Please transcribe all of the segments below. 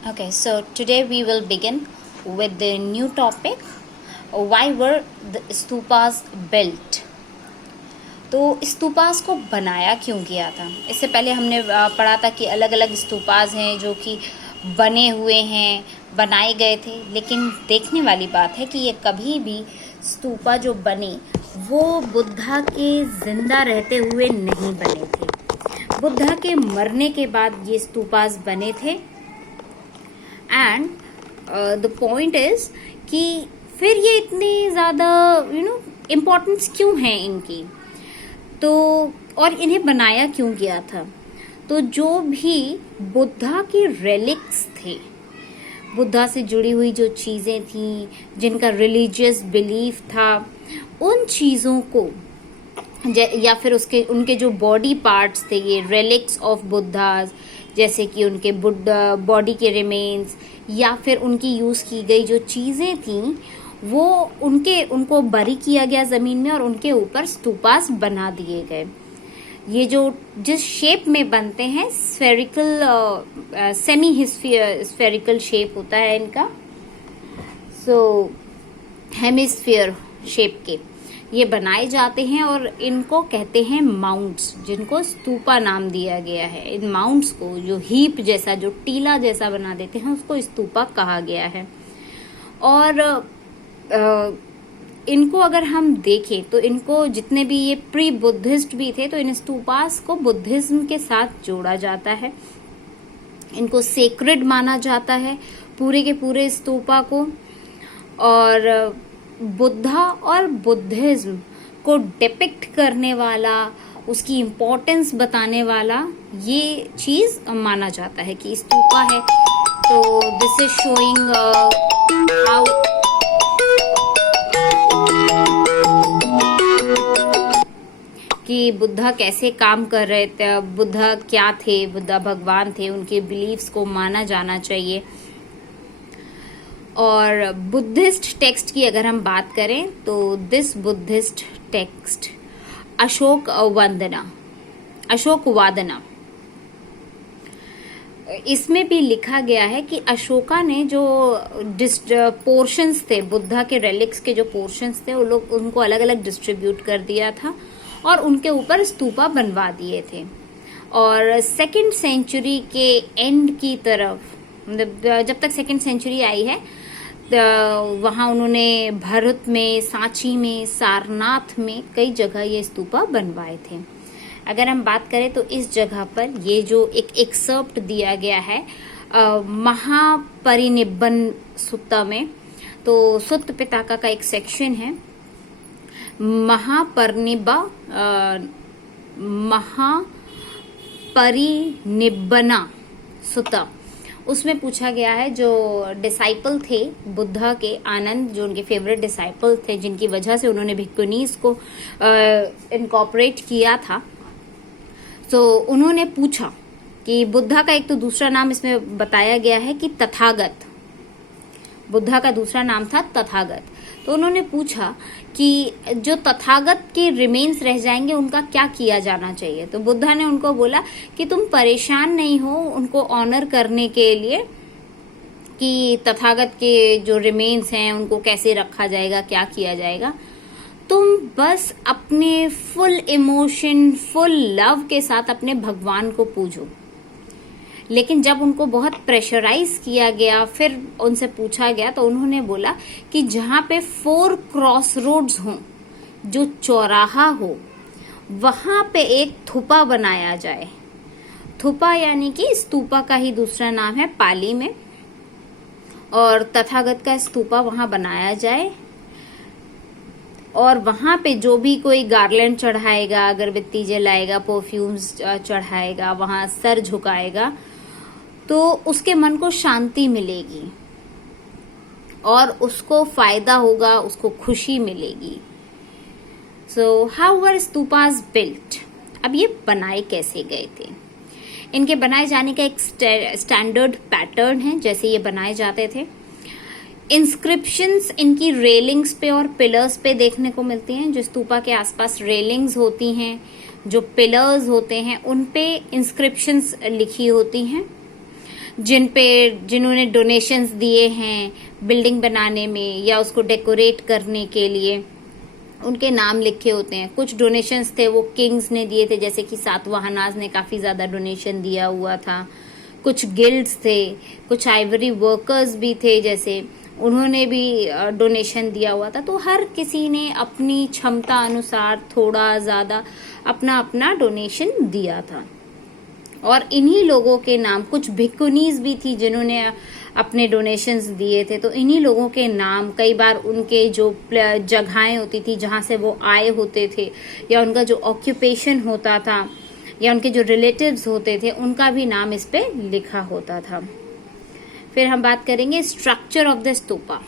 Okay, so today we will begin with the new topic. Why were the stupas built? तो stupas को बनाया क्यों गया था? इससे पहले हमने पढ़ा था कि अलग अलग स्तूपास हैं जो कि बने हुए हैं, बनाए गए थे, लेकिन देखने वाली बात है कि ये कभी भी स्तूपा जो बने वो बुद्धा के जिंदा रहते हुए नहीं बने थे। बुद्धा के मरने के बाद ये स्तूपास बने थे। एंड द पॉइंट इज कि फिर ये इतनी ज़्यादा इम्पोर्टेंस क्यों है इनकी, तो और इन्हें बनाया क्यों गया था? तो जो भी बुद्धा के रेलिक्स थे, बुद्धा से जुड़ी हुई जो चीज़ें थी, जिनका रिलीजियस बिलीफ था, उन चीज़ों को या फिर उनके जो बॉडी पार्ट्स थे, ये रेलिक्स ऑफ बुद्धास, जैसे कि उनके बॉडी के रिमेन्स या फिर उनकी यूज़ की गई जो चीज़ें थी, वो उनको बरी किया गया ज़मीन में और उनके ऊपर स्तूपास बना दिए गए। ये जो जिस शेप में बनते हैं, स्फेरिकल सेमी स्फेरिकल शेप होता है इनका, सो हेमिस्फीयर शेप के ये बनाए जाते हैं और इनको कहते हैं माउंट्स, जिनको स्तूपा नाम दिया गया है। इन माउंट्स को, जो हीप जैसा, जो टीला जैसा बना देते हैं, उसको स्तूपा कहा गया है। और इनको अगर हम देखें तो इनको, जितने भी ये प्री बुद्धिस्ट भी थे, तो इन स्तूपास को बुद्धिज्म के साथ जोड़ा जाता है। इनको सेक्रेड माना जाता है, पूरे के पूरे स्तूपा को। और बुद्धा और बुद्धिज्म को डिपिक्ट करने वाला, उसकी इम्पोर्टेंस बताने वाला ये चीज माना जाता है कि स्तूपा है। तो दिस इज शोइंग हाउ कि बुद्धा कैसे काम कर रहे थे, बुद्धा क्या थे, बुद्धा भगवान थे, उनके बिलीफ्स को माना जाना चाहिए। और बुद्धिस्ट टेक्स्ट की अगर हम बात करें तो दिस बुद्धिस्ट टेक्स्ट अशोक वादना, इसमें भी लिखा गया है कि अशोका ने जो पोर्शंस थे, बुद्धा के रेलिक्स के जो पोर्शंस थे, वो लोग उनको अलग अलग डिस्ट्रीब्यूट कर दिया था और उनके ऊपर स्तूपा बनवा दिए थे। और सेकेंड सेंचुरी के एंड की तरफ, जब तक सेकेंड सेंचुरी आई है, वहाँ उन्होंने भरत में, सांची में, सारनाथ में कई जगह ये स्तूपा बनवाए थे। अगर हम बात करें तो इस जगह पर ये जो एक एक्सर्प्ट दिया गया है महापरिनिब्बन सुत्ता में, तो सुत्त पिताका का एक सेक्शन है, महापरिनिब्बना सुत्ता। उसमें पूछा गया है, जो डिसाइपल थे बुद्धा के, आनंद, जो उनके फेवरेट डिसाइपल थे, जिनकी वजह से उन्होंने भिक्खुनीस को इनकॉर्पोरेट किया था, तो उन्होंने पूछा कि बुद्धा का एक तो दूसरा नाम इसमें बताया गया है कि तथागत, बुद्धा का दूसरा नाम था तथागत। तो उन्होंने पूछा कि जो तथागत के रिमेन्स रह जाएंगे उनका क्या किया जाना चाहिए। तो बुद्धा ने उनको बोला कि तुम परेशान नहीं हो उनको ऑनर करने के लिए कि तथागत के जो रिमेन्स हैं उनको कैसे रखा जाएगा, क्या किया जाएगा। तुम बस अपने फुल इमोशन, फुल लव के साथ अपने भगवान को पूजो। लेकिन जब उनको बहुत प्रेशराइज किया गया, फिर उनसे पूछा गया, तो उन्होंने बोला कि जहाँ पे 4 क्रॉस रोड्स हों, जो चौराहा हो, वहाँ पे एक थुपा बनाया जाए। थुपा यानी कि स्तूपा का ही दूसरा नाम है पाली में, और तथागत का स्तूपा वहाँ बनाया जाए। और वहाँ पे जो भी कोई गार्लैंड चढ़ाएगा, अगरबत्ती जलाएगा, परफ्यूम्स चढ़ाएगा, वहाँ सर झुकाएगा, तो उसके मन को शांति मिलेगी और उसको फायदा होगा, उसको खुशी मिलेगी। So how were stupas built? अब ये बनाए कैसे गए थे? इनके बनाए जाने का एक स्टैंडर्ड पैटर्न है, जैसे ये बनाए जाते थे। इंस्क्रिप्शंस इनकी रेलिंग्स पे और पिलर्स पे देखने को मिलती हैं। जो स्तूपा के आसपास रेलिंग्स होती हैं, जो पिलर्स होते हैं, उन पे इंस्क्रिप्शंस लिखी होती हैं। जिन्होंने डोनेशंस दिए हैं बिल्डिंग बनाने में या उसको डेकोरेट करने के लिए, उनके नाम लिखे होते हैं। कुछ डोनेशंस थे वो किंग्स ने दिए थे, जैसे कि सातवाहनाज ने काफी ज्यादा डोनेशन दिया हुआ था। कुछ गिल्ड्स थे, कुछ आइवरी वर्कर्स भी थे, जैसे उन्होंने भी डोनेशन दिया हुआ था। तो हर किसी ने अपनी क्षमता अनुसार थोड़ा ज्यादा अपना अपना डोनेशन दिया था। और इन्हीं लोगों के नाम, कुछ भिक्खुनीज भी थी जिन्होंने अपने डोनेशंस दिए थे, तो इन्हीं लोगों के नाम, कई बार उनके जो जगहें होती थी जहां से वो आए होते थे, या उनका जो ऑक्यूपेशन होता था, या उनके जो रिलेटिव्स होते थे, उनका भी नाम इस पे लिखा होता था। फिर हम बात करेंगे स्ट्रक्चर ऑफ द स्तूपा।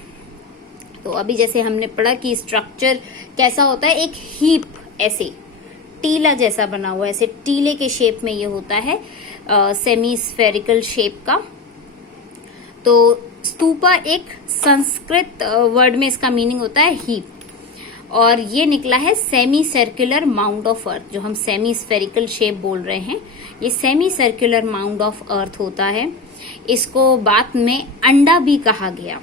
तो अभी जैसे हमने पढ़ा कि स्ट्रक्चर कैसा होता है, एक हीप, ऐसे टीला जैसा बना हुआ है, ऐसे टीले के शेप में ये होता है, सेमी स्फेरिकल शेप का। तो स्तूपा एक संस्कृत वर्ड में इसका मीनिंग होता है हीप, और ये निकला है semi circular mound of earth. जो हम सेमी स्फेरिकल शेप बोल रहे हैं, ये semi circular mound of earth होता है। इसको बाद में अंडा भी कहा गया।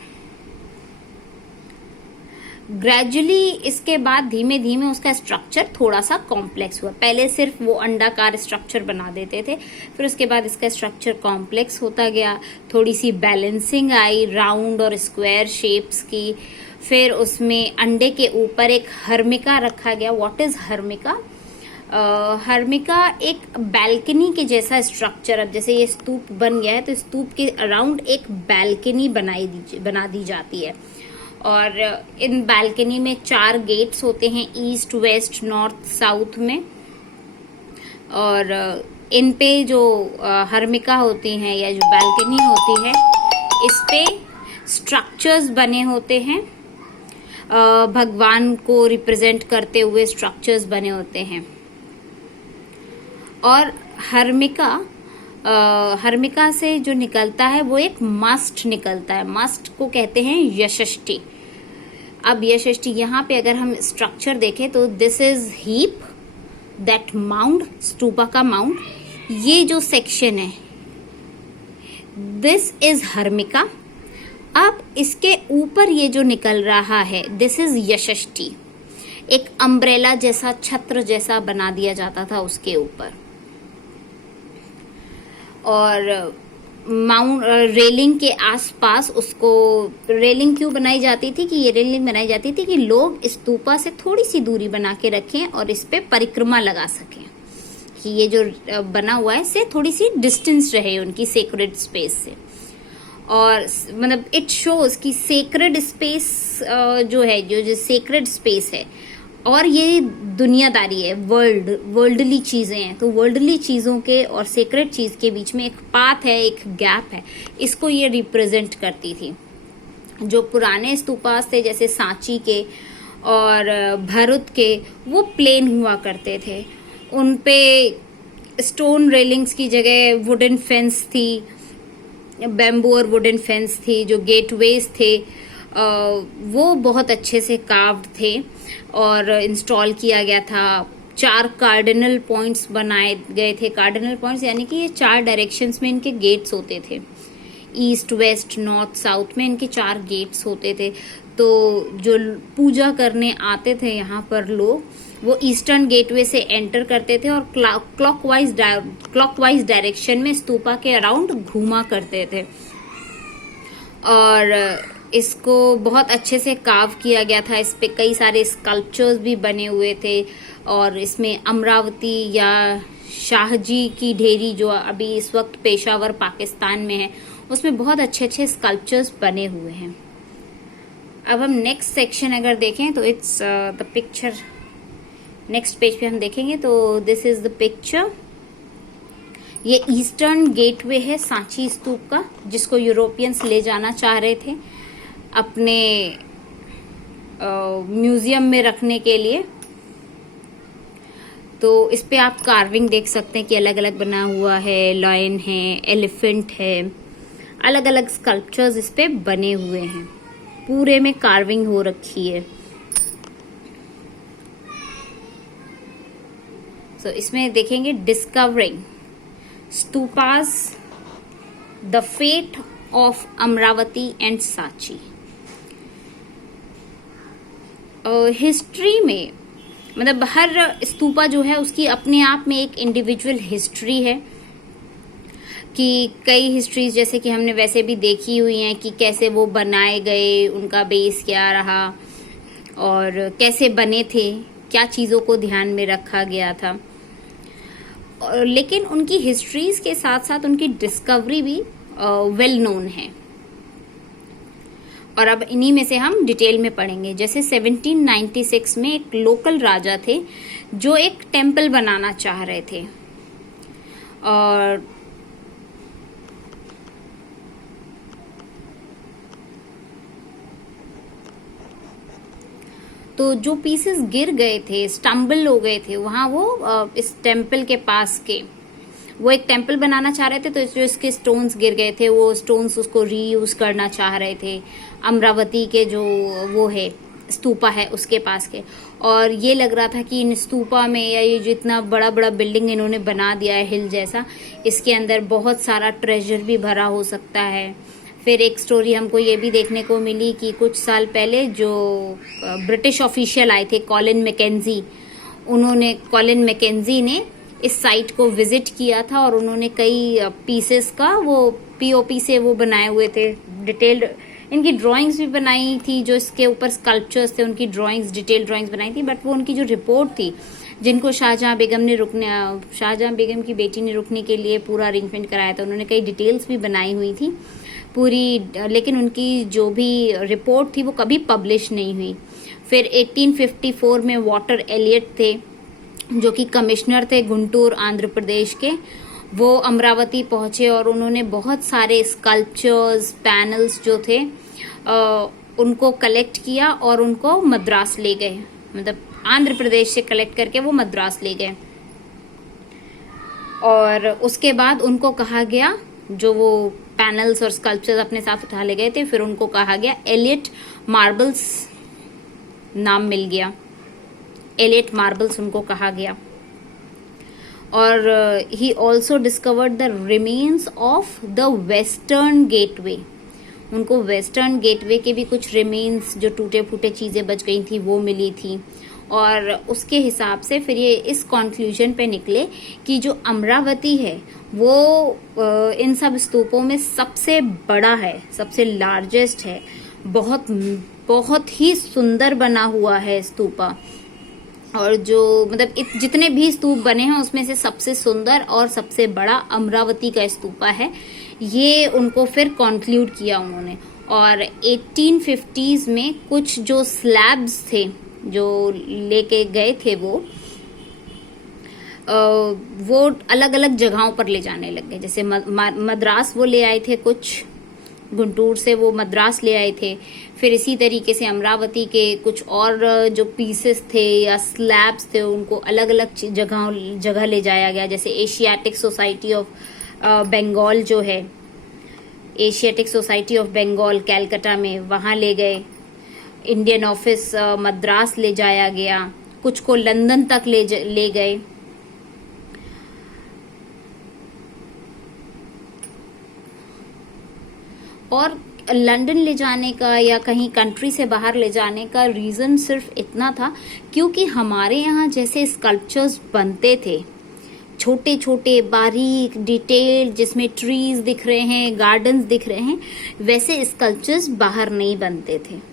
ग्रेजुअली इसके बाद धीमे धीमे उसका स्ट्रक्चर थोड़ा सा कॉम्प्लेक्स हुआ। पहले सिर्फ वो अंडाकार स्ट्रक्चर बना देते थे, फिर उसके बाद इसका स्ट्रक्चर कॉम्प्लेक्स होता गया, थोड़ी सी बैलेंसिंग आई राउंड और स्क्वायर शेप्स की। फिर उसमें अंडे के ऊपर एक हर्मिका रखा गया। What is harmika? हर्मिका एक बैल्कनी के जैसा स्ट्रक्चर। अब जैसे ये स्तूप बन गया है तो स्तूप के अराउंड एक बैल्कनी बना दी जाती है, और इन बैल्कनी में 4 गेट्स होते हैं, ईस्ट, वेस्ट, नॉर्थ, साउथ में। और इन पे जो हर्मिका होती हैं या जो बैल्कनी होती है, इस पे स्ट्रक्चर्स बने होते हैं, भगवान को रिप्रेजेंट करते हुए स्ट्रक्चर्स बने होते हैं। और हर्मिका से जो निकलता है वो एक मस्ट निकलता है। मस्ट को कहते हैं यशष्टि। अब यशष्टि, यहाँ पे अगर हम स्ट्रक्चर देखें तो this is heap, that mound, stupa का माउंड, ये जो सेक्शन है दिस इज हर्मिका। अब इसके ऊपर ये जो निकल रहा है दिस इज यशष्टि। एक अम्ब्रेला जैसा, छत्र जैसा बना दिया जाता था उसके ऊपर। और माउंट रेलिंग के आसपास उसको रेलिंग क्यों बनाई जाती थी? कि ये रेलिंग बनाई जाती थी कि लोग स्तूपा से थोड़ी सी दूरी बना के रखें और इस पे परिक्रमा लगा सकें, कि ये जो बना हुआ है इससे थोड़ी सी डिस्टेंस रहे उनकी सेक्रेड स्पेस से। और मतलब इट शोज कि सेक्रेड स्पेस जो है, जो सेक्रेड स्पेस है, और ये दुनियादारी है, वर्ल्डली चीजें हैं, तो वर्ल्डली चीजों के और सेक्रेट चीज के बीच में एक पाथ है, एक गैप है, इसको ये रिप्रेजेंट करती थी। जो पुराने स्तूपास थे जैसे सांची के और भरुच के, वो प्लेन हुआ करते थे, उन पे स्टोन रेलिंग्स की जगह वुडन फेंस थी, बैम्बू और वुडन फेंस थी। जो गेटवेज थे वो बहुत अच्छे से कार्व्ड थे और इंस्टॉल किया गया था। 4 कार्डिनल पॉइंट्स बनाए गए थे। कार्डिनल पॉइंट्स यानी कि ये 4 डायरेक्शंस में इनके गेट्स होते थे, ईस्ट, वेस्ट, नॉर्थ, साउथ में इनके 4 गेट्स होते थे। तो जो पूजा करने आते थे यहाँ पर लोग, वो ईस्टर्न गेटवे से एंटर करते थे और क्लॉकवाइज डायरेक्शन में स्तूपा के अराउंड घूमा करते थे। और इसको बहुत अच्छे से कार्व किया गया था। इस पे कई सारे स्कल्पचर्स भी बने हुए थे, और इसमें अमरावती या शाहजी की ढेरी जो अभी इस वक्त पेशावर पाकिस्तान में है, उसमें बहुत अच्छे अच्छे स्कल्पचर्स बने हुए हैं। अब हम नेक्स्ट सेक्शन अगर देखें तो it's the picture. Next page पे हम देखेंगे तो दिस इज द पिक्चर। ये ईस्टर्न गेटवे है सांची स्तूप का, जिसको यूरोपियंस ले जाना चाह रहे थे अपने म्यूजियम में रखने के लिए। तो इस पे आप कार्विंग देख सकते हैं कि अलग अलग बना हुआ है, लायन है, एलिफेंट है, अलग अलग स्कल्पचर्स इस पे बने हुए हैं, पूरे में कार्विंग हो रखी है। इसमें देखेंगे discovering stupas the fate of Amaravati and Sanchi. History में मतलब हर स्तूपा जो है उसकी अपने आप में एक इंडिविजुअल हिस्ट्री है, कि कई हिस्ट्रीज जैसे कि हमने वैसे भी देखी हुई हैं कि कैसे वो बनाए गए, उनका बेस क्या रहा और कैसे बने थे, क्या चीज़ों को ध्यान में रखा गया था। लेकिन उनकी हिस्ट्रीज के साथ साथ उनकी डिस्कवरी भी वेल नोन है, और अब इन्हीं में से हम डिटेल में पढ़ेंगे। जैसे 1796 में एक लोकल राजा थे जो एक टेम्पल बनाना चाह रहे थे, और तो जो पीसेस गिर गए थे, स्टम्बल हो गए थे, वहां वो इस टेम्पल के पास के वो एक टेम्पल बनाना चाह रहे थे, तो जो इसके स्टोन्स गिर गए थे वो स्टोन्स उसको रीयूज करना चाह रहे थे अमरावती के जो वो है स्तूपा है उसके पास के। और ये लग रहा था कि इन स्तूपा में या ये जो इतना बड़ा बड़ा बिल्डिंग इन्होंने बना दिया है हिल जैसा, इसके अंदर बहुत सारा ट्रेजर भी भरा हो सकता है। फिर एक स्टोरी हमको ये भी देखने को मिली कि कुछ साल पहले जो ब्रिटिश ऑफिशियल आए थे कॉलिन मैकेंजी ने इस साइट को विजिट किया था, और उन्होंने कई पीसेस का वो पीओपी से वो बनाए हुए थे, डिटेल्ड इनकी ड्राइंग्स भी बनाई थी, जो इसके ऊपर स्कल्पचर्स थे उनकी ड्राइंग्स, डिटेल ड्राइंग्स बनाई थी। बट वो उनकी जो रिपोर्ट थी, जिनको शाहजहां बेगम की बेटी ने रुकने के लिए पूरा अरेंजमेंट कराया था, उन्होंने कई डिटेल्स भी बनाई हुई थी पूरी, लेकिन उनकी जो भी रिपोर्ट थी वो कभी पब्लिश नहीं हुई। फिर 1854 में वाटर एलियट थे जो कि कमिश्नर थे गुंटूर आंध्र प्रदेश के, वो अमरावती पहुंचे और उन्होंने बहुत सारे स्कल्पचर्स, पैनल्स जो थे उनको कलेक्ट किया और उनको मद्रास ले गए, मतलब आंध्र प्रदेश से कलेक्ट करके वो मद्रास ले गए। और उसके बाद उनको कहा गया, जो वो पैनल्स और स्कल्पचर्स अपने साथ उठा ले गए थे, फिर उनको कहा गया एलियट मार्बल्स, नाम मिल गया, एलियट मार्बल्स उनको कहा गया। और he also discovered the remains of the western gateway, उनको वेस्टर्न गेटवे के भी कुछ रिमेन्स, जो टूटे फूटे चीजें बच गई थी, वो मिली थी। और उसके हिसाब से फिर ये इस कंक्लूजन पे निकले कि जो अमरावती है वो इन सब स्तूपों में सबसे बड़ा है, सबसे लार्जेस्ट है, बहुत ही सुंदर बना हुआ है स्तूपा। और जो मतलब जितने भी स्तूप बने हैं उसमें से सबसे सुंदर और सबसे बड़ा अमरावती का स्तूपा है, ये उनको फिर कॉन्क्लूड किया उन्होंने। और 1850s में कुछ जो स्लैब्स थे जो लेके गए थे वो अलग अलग जगहों पर ले जाने लग गए। जैसे मद्रास वो ले आए थे, कुछ गुंटूर से वो मद्रास ले आए थे, फिर इसी तरीके से अमरावती के कुछ और जो पीसेस थे या स्लैब्स थे उनको अलग अलग जगह ले जाया गया। जैसे एशियाटिक सोसाइटी ऑफ बंगाल जो है, Asiatic Society of Bengal Calcutta में, वहां ले गए। इंडियन ऑफिस मद्रास ले जाया गया, कुछ को लंदन तक ले गए। और लंदन ले जाने का या कहीं कंट्री से बाहर ले जाने का रीजन सिर्फ इतना था क्योंकि हमारे यहाँ जैसे स्कल्पचर्स बनते थे, छोटे छोटे बारीक डिटेल, जिसमें ट्रीज दिख रहे हैं, गार्डन्स दिख रहे हैं, वैसे स्कल्पचर्स बाहर नहीं बनते थे।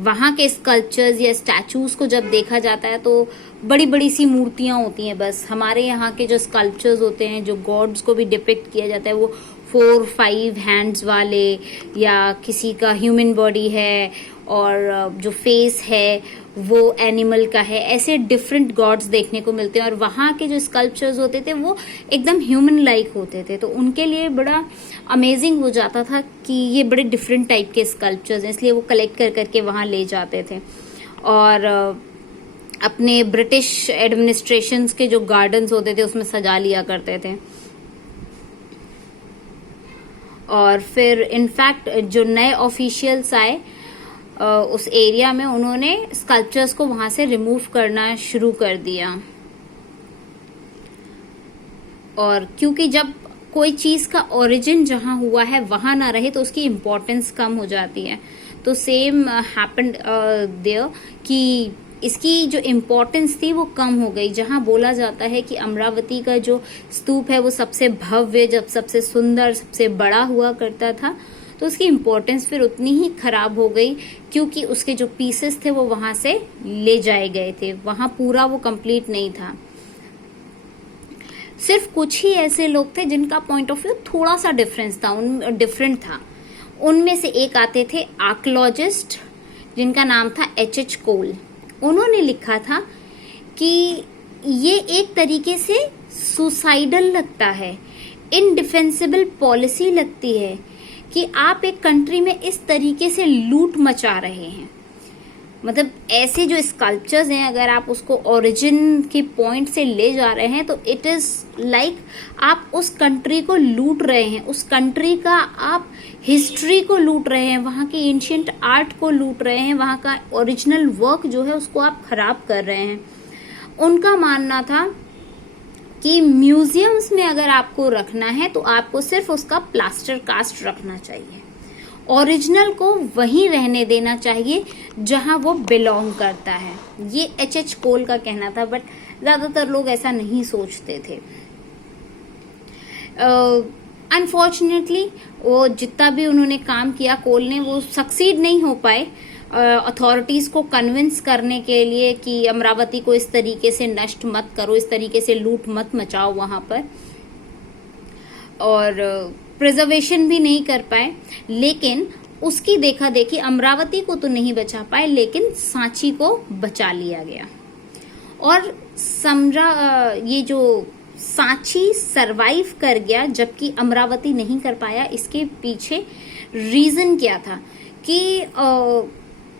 वहां के स्कल्पचर्स या स्टैचूज को जब देखा जाता है तो बड़ी बड़ी सी मूर्तियां होती हैं बस। हमारे यहाँ के जो स्कल्पचर्स होते हैं, जो गॉड्स को भी डिपिक्ट किया जाता है, वो 4-5 हैंड्स वाले, या किसी का ह्यूमन बॉडी है और जो फेस है वो एनिमल का है, ऐसे डिफरेंट गॉड्स देखने को मिलते हैं। और वहाँ के जो स्कल्पचर्स होते थे वो एकदम ह्यूमन लाइक होते थे, तो उनके लिए बड़ा अमेजिंग हो जाता था कि ये बड़े डिफरेंट टाइप के स्कल्पचर्स हैं, इसलिए वो कलेक्ट कर करके वहाँ ले जाते थे। और अपने ब्रिटिश एडमिनिस्ट्रेशंस के जो गार्डन्स होते थे उसमें सजा लिया करते थे। और फिर इनफैक्ट जो नए ऑफिशियल्स आए उस एरिया में, उन्होंने स्कल्पचर्स को वहां से रिमूव करना शुरू कर दिया। और क्योंकि जब कोई चीज का ओरिजिन जहां हुआ है वहां ना रहे तो उसकी इम्पोर्टेंस कम हो जाती है। तो सेम हैपेंड देयर कि इसकी जो इम्पोर्टेंस थी वो कम हो गई। जहां बोला जाता है कि अमरावती का जो स्तूप है वो सबसे भव्य, जब सबसे सुंदर, सबसे बड़ा हुआ करता था, तो उसकी इम्पोर्टेंस फिर उतनी ही खराब हो गई, क्योंकि उसके जो पीसेस थे वो वहां से ले जाए गए थे, वहां पूरा वो कंप्लीट नहीं था। सिर्फ कुछ ही ऐसे लोग थे जिनका पॉइंट ऑफ व्यू थोड़ा सा डिफरेंट था। उनमें से एक आते थे आर्कियोलॉजिस्ट, जिनका नाम था H.H. कोल। उन्होंने लिखा था कि ये एक तरीके से सुसाइडल लगता है, इनडिफेंसिबल पॉलिसी लगती है कि आप एक कंट्री में इस तरीके से लूट मचा रहे हैं। मतलब ऐसे जो स्कल्पचर्स हैं, अगर आप उसको ओरिजिन के पॉइंट से ले जा रहे हैं तो इट इज लाइक आप उस कंट्री को लूट रहे हैं, उस कंट्री का आप हिस्ट्री को लूट रहे हैं, वहां की एंशिएंट आर्ट को लूट रहे हैं, वहां का ओरिजिनल वर्क जो है उसको आप खराब कर रहे हैं। उनका मानना था कि म्यूजियम्स में अगर आपको रखना है तो आपको सिर्फ उसका प्लास्टर कास्ट रखना चाहिए, ओरिजिनल को वहीं रहने देना चाहिए जहां वो बिलोंग करता है। ये H.H. कोल का कहना था, बट ज्यादातर लोग ऐसा नहीं सोचते थे। अनफॉर्चुनेटली वो जितना भी उन्होंने काम किया कोल ने, वो सक्सीड नहीं हो पाए अथॉरिटीज को कन्विंस करने के लिए कि अमरावती को इस तरीके से नष्ट मत करो, इस तरीके से लूट मत मचाओ वहां पर, और प्रिजर्वेशन भी नहीं कर पाए। लेकिन उसकी देखा देखी अमरावती को तो नहीं बचा पाए, लेकिन सांची को बचा लिया गया। और ये जो सांची सरवाइव कर गया जबकि अमरावती नहीं कर पाया, इसके पीछे रीजन क्या था कि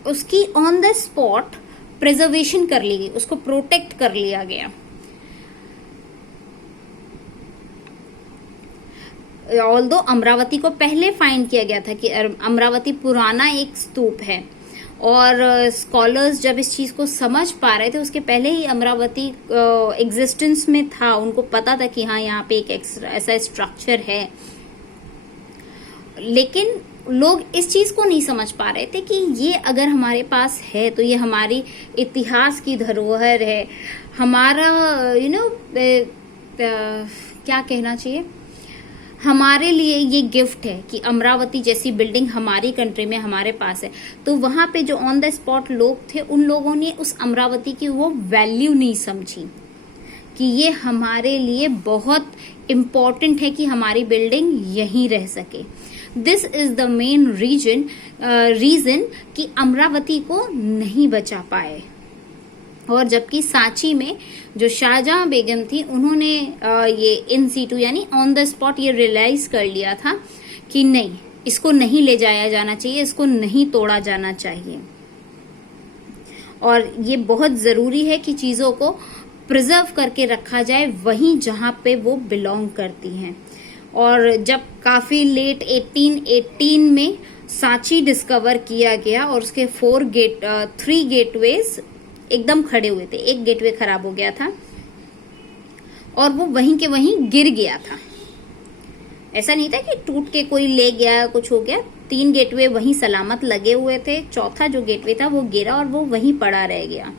उसकी ऑन द स्पॉट प्रिजर्वेशन कर ली गई, उसको प्रोटेक्ट कर लिया गया। ऑल्दो अमरावती को पहले फाइंड किया गया था कि अमरावती पुराना एक स्तूप है, और स्कॉलर्स जब इस चीज को समझ पा रहे थे उसके पहले ही अमरावती एग्जिस्टेंस में था, उनको पता था कि हाँ यहाँ पे एक ऐसा स्ट्रक्चर है। लेकिन लोग इस चीज को नहीं समझ पा रहे थे कि ये अगर हमारे पास है तो ये हमारी इतिहास की धरोहर है, हमारा क्या कहना चाहिए, हमारे लिए ये गिफ्ट है कि अमरावती जैसी बिल्डिंग हमारी कंट्री में हमारे पास है। तो वहां पे जो ऑन द स्पॉट लोग थे, उन लोगों ने उस अमरावती की वो वैल्यू नहीं समझी कि ये हमारे लिए बहुत इम्पोर्टेंट है कि हमारी बिल्डिंग यहीं रह सके। This is the main reason कि अमरावती को नहीं बचा पाए। और जबकि सांची में जो शाहजहां बेगम थी, उन्होंने ये इन सीटू यानी ऑन द स्पॉट ये रियलाइज कर लिया था कि नहीं, इसको नहीं ले जाया जाना चाहिए, इसको नहीं तोड़ा जाना चाहिए, और ये बहुत जरूरी है कि चीजों को प्रिजर्व करके रखा जाए वहीं जहां पे वो बिलोंग करती हैं। और जब काफी लेट 1818 में सांची डिस्कवर किया गया और उसके 3 गेटवेज एकदम खड़े हुए थे, एक गेटवे खराब हो गया था और वो वहीं के वहीं गिर गया था। ऐसा नहीं था कि टूट के कोई ले गया, कुछ हो गया। 3 गेटवे वहीं सलामत लगे हुए थे, चौथा जो गेटवे था वो गिरा और वो वहीं पड़ा रह गया।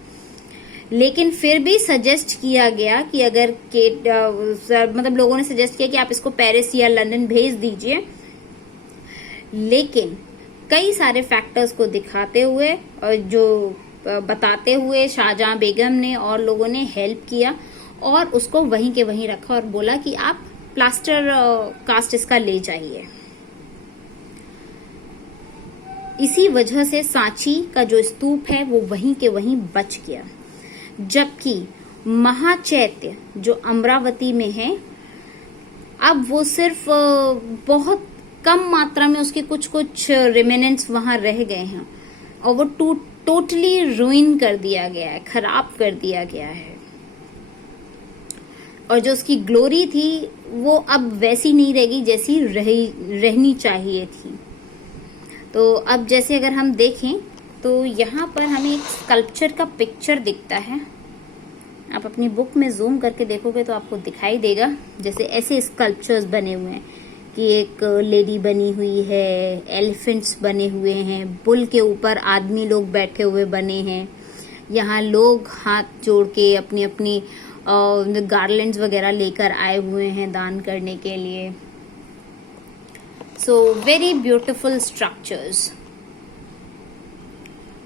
लेकिन फिर भी सजेस्ट किया गया कि अगर मतलब लोगों ने सजेस्ट किया कि आप इसको पेरिस या लंदन भेज दीजिए, लेकिन कई सारे फैक्टर्स को दिखाते हुए और जो बताते हुए शाहजहां बेगम ने और लोगों ने हेल्प किया और उसको वहीं के वहीं रखा और बोला कि आप प्लास्टर कास्ट इसका ले जाइए। इसी वजह से सांची का जो स्तूप है वो वहीं के वहीं बच गया। जबकि महाचैत्य जो अमरावती में है, अब वो सिर्फ बहुत कम मात्रा में उसके कुछ रिमेनेंट्स वहां रह गए हैं और वो टोटली रुइन कर दिया गया है, खराब कर दिया गया है। और जो उसकी ग्लोरी थी वो अब वैसी नहीं रहेगी जैसी रहनी चाहिए थी। तो अब जैसे अगर हम देखें तो यहाँ पर हमें एक स्कल्पचर का पिक्चर दिखता है, आप अपनी बुक में जूम करके देखोगे तो आपको दिखाई देगा, जैसे ऐसे स्कल्पचर्स बने हुए हैं कि एक लेडी बनी हुई है, एलिफेंट्स बने हुए हैं, बुल के ऊपर आदमी लोग बैठे हुए बने हैं। यहाँ लोग हाथ जोड़ के अपनी अपनी गार्लैंड्स वगैरह लेकर आए हुए हैं दान करने के लिए। सो वेरी ब्यूटिफुल स्ट्रक्चर्स,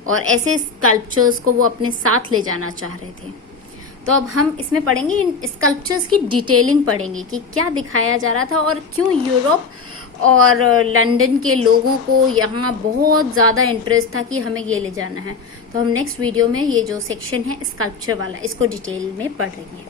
और ऐसे स्कल्पचर्स को वो अपने साथ ले जाना चाह रहे थे। तो अब हम इसमें पढ़ेंगे, इन स्कल्पचर्स की डिटेलिंग पढ़ेंगे कि क्या दिखाया जा रहा था और क्यों यूरोप और लंदन के लोगों को यहाँ बहुत ज़्यादा इंटरेस्ट था कि हमें ये ले जाना है। तो हम नेक्स्ट वीडियो में ये जो सेक्शन है स्कल्पचर वाला, इसको डिटेल में पढ़ेंगे।